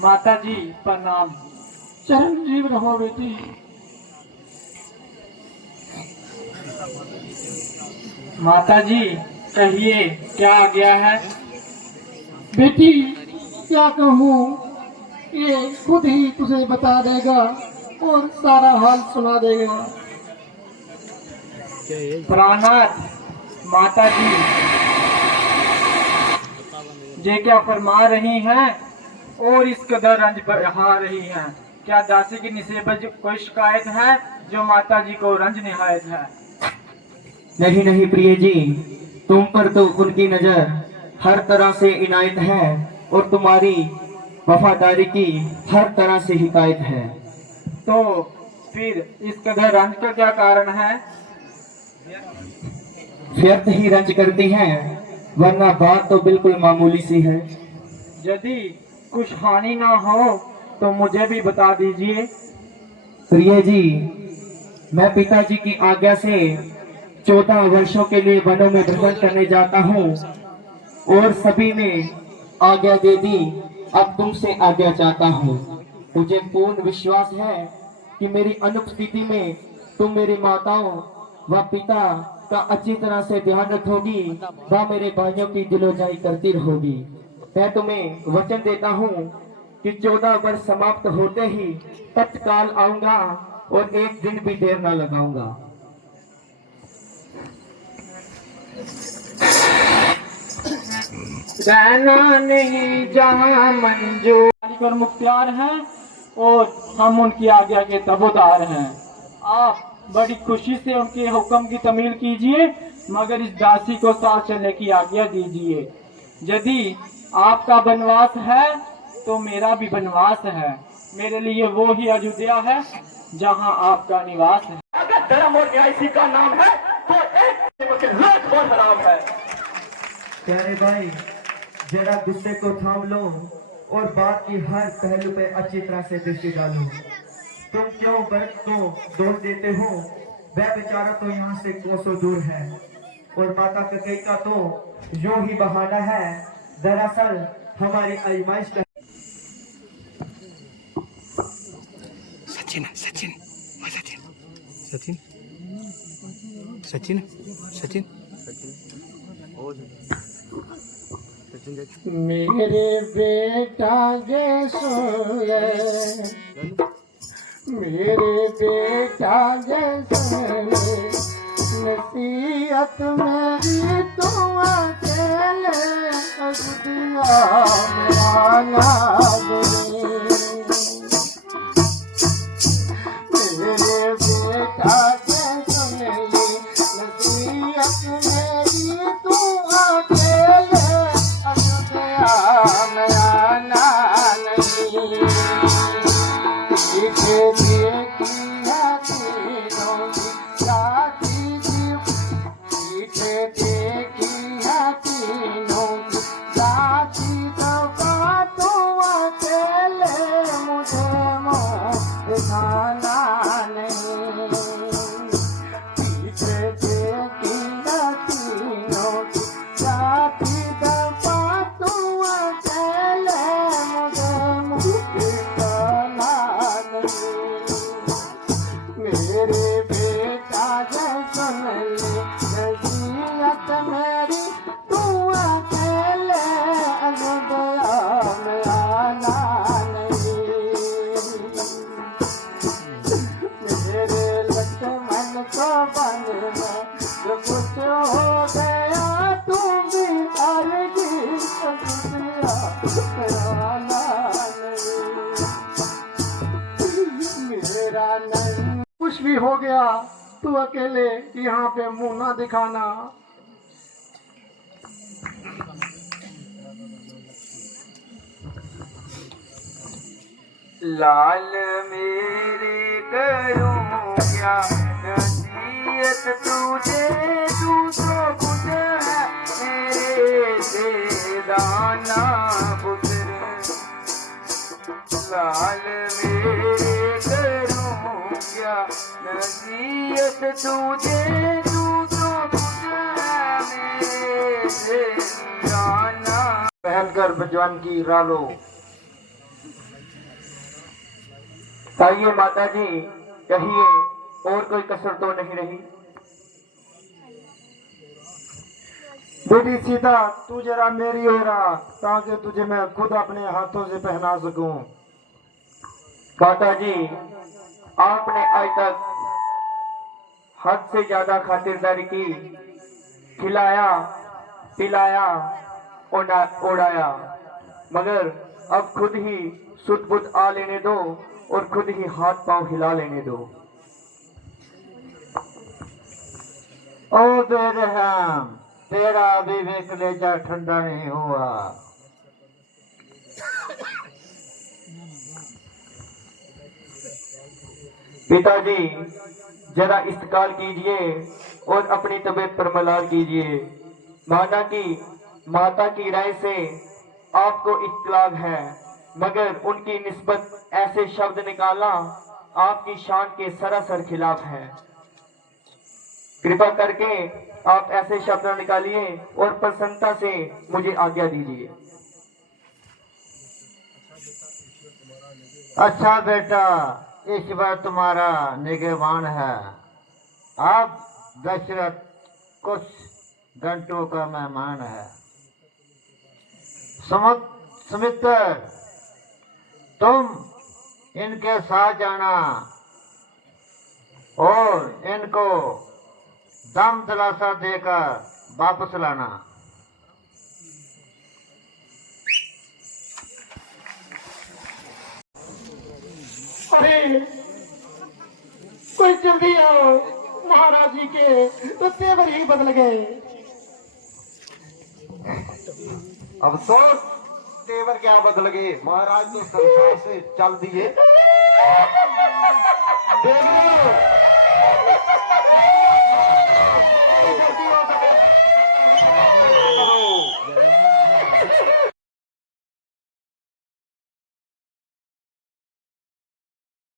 माता जी प्रणाम। चिरंजीव रहो बेटी। माता जी कहिए क्या आ गया है। बेटी क्या कहूँ, ये खुद ही तुझे बता देगा और सारा हाल सुना देगा। प्राणात माता जी ये क्या फरमा रही हैं और इस कदर रंज बढ़ा रही हैं। क्या दासी की निसेबत कोई शिकायत है जो माता जी को रंज निहायत है। नहीं नहीं प्रिय जी, तुम पर तो उनकी नजर हर तरह से इनायत है और तुम्हारी वफादारी की हर तरह से हिदायत है। तो फिर इस कदर रंज का क्या कारण है। व्यर्थ ही रंज करती हैं, वरना बात तो बिल्कुल मामूली सी है। यदि कुछ हानि ना हो तो मुझे भी बता दीजिए। प्रिय जी, मैं पिताजी की आज्ञा से 14 वर्षों के लिए वनों में भ्रमण करने जाता हूँ और सभी ने आज्ञा दे दी। अब तुमसे आज्ञा चाहता हूँ। मुझे पूर्ण विश्वास है कि मेरी अनुपस्थिति में तुम मेरी माताओं व पिता का अच्छी तरह से ध्यान रखोगी व मेरे भाइयों की दिलोजाई करती रहोगी। मैं तुम्हें वचन देता हूँ कि 14 वर्ष समाप्त होते ही तत्काल आऊंगा और एक दिन भी देर न लगाऊंगा। रहना नहीं जहाँ मंजूर पर मुख्तियार हैं और हम उनकी आज्ञा के तबोदार हैं। आप बड़ी खुशी से उनके हुक्म की तमील कीजिए, मगर इस दासी को साथ चलने की आज्ञा दीजिए। यदि आपका वनवास है तो मेरा भी वनवास है। मेरे लिए वो ही अयोध्या है जहाँ आपका निवास है। अगर धर्म और न्याय इसी का नाम है तो एक लाख और हराम है। प्यारे भाई, जरा गुस्से को थाम लो और बात की हर पहलू पे अच्छी तरह से दृष्टि डालो। तुम क्यों वर्ग को दोष देते हो। वह बेचारा तो यहाँ से कोसों दूर है और माता ककई का तो यूं ही बहाना है। दरअसल हमारी आजमाइश का सचिन सचिन सचिन सचिन सचिन सचिन मेरे बेटा के सुन ले, मेरे बेटा के सुन ले, नसीहत मेरी तुम अकेले अयोध्या में आना दे। मेरे बेटा के सुन ले, नसीहत मेरी तुम अकेले में आना नहीं। पीछे देखी है तीनों की साथी की, पीछे देखी है तीनों की साथी, तो बातों अकेले मुझे मोह दिखाना नहीं। पीछे देखी है तीनों की साथी, तो बातों अकेले मुझे मोह दिखाना नहीं। मेरे बेटा जे सुन ले, नसीहत मेरी तू अकेले अयोध्या में आना नहीं। मेरे लक्ष्मण को वन में जो कुछ हो गया, तू भी आएगी अयोध्या में आना नहीं। मेरा नहीं कुछ भी हो गया, तू अकेले यहाँ पे मुंह ना दिखाना। लाल मेरे करूं क्या नसीहत तुझे, तू तो खुद है मेरे से दाना पुत्र। लाल मेरे करूं क्या नसीहत तुझे, तू तो खुद है बजवान की रालो। कहिए माता जी, कहिए, और कोई कसर तो नहीं रही? बेटी सीता, तू जरा मेरी ओर आ, ताकि तुझे मैं खुद अपने हाथों से पहना सकूं। माता जी, आपने आज तक हद से ज्यादा खातिरदारी की, खिलाया पिलाया ओढ़ाया, मगर अब खुद ही सुध बुध आ लेने दो और खुद ही हाथ पांव हिला लेने दो। ओ बेरहम, तेरा अभी भी कलेजा ठंडा नहीं हुआ। पिताजी, जरा इस्तकाल कीजिए और अपनी तबीयत पर मलाल कीजिए। माता की राय से आपको इत्तलाग है, मगर उनकी निस्बत ऐसे शब्द निकालना आपकी शान के सरासर खिलाफ है। कृपा करके आप ऐसे शब्द न निकालिए और प्रसन्नता से मुझे आज्ञा दीजिए। अच्छा बेटा, इस बार तुम्हारा निगहबान है। अब दशरथ कुछ घंटों का मेहमान है। सुमित्र, तुम इनके साथ जाना और इनको दम दिलासा देकर वापस लाना। अरे कोई जल्दी आओ, महाराज जी के तो तेवर ही बदल गए। अफसोस, तेवर क्या बदल गए? महाराज तो संसार से चल दिए। देख लो,